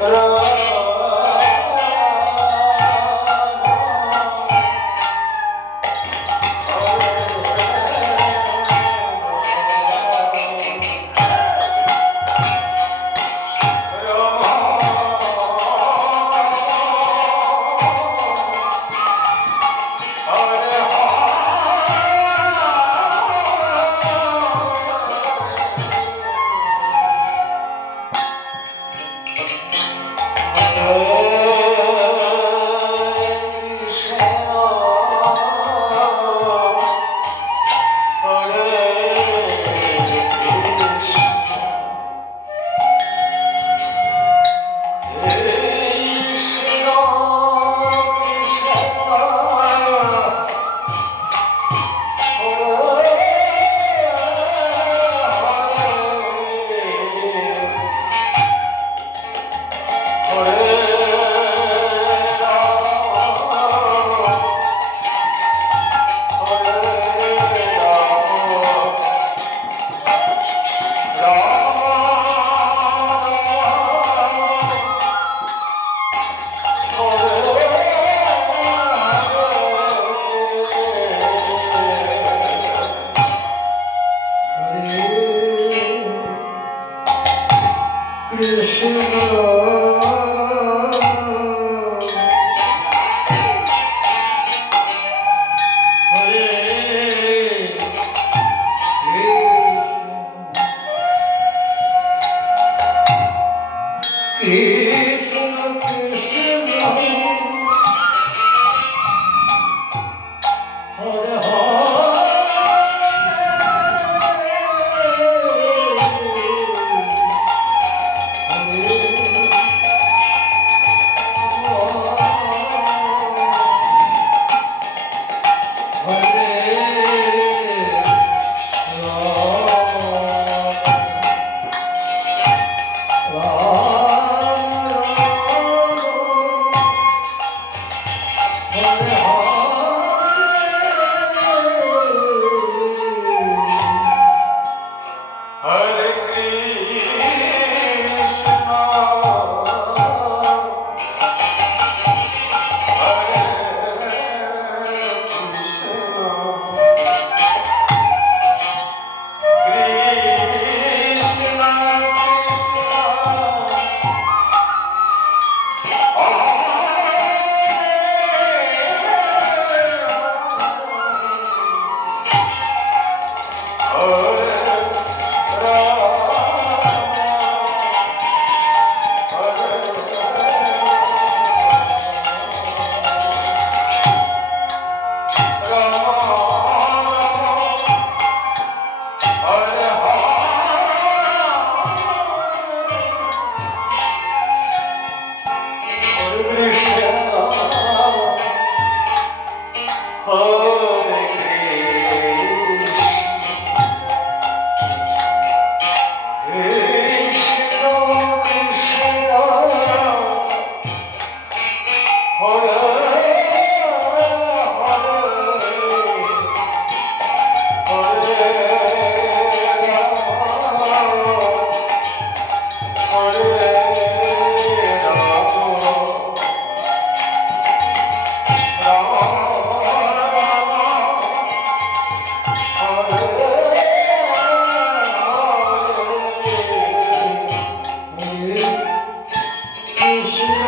Ram. 어. Oh. Krishna.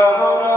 Ram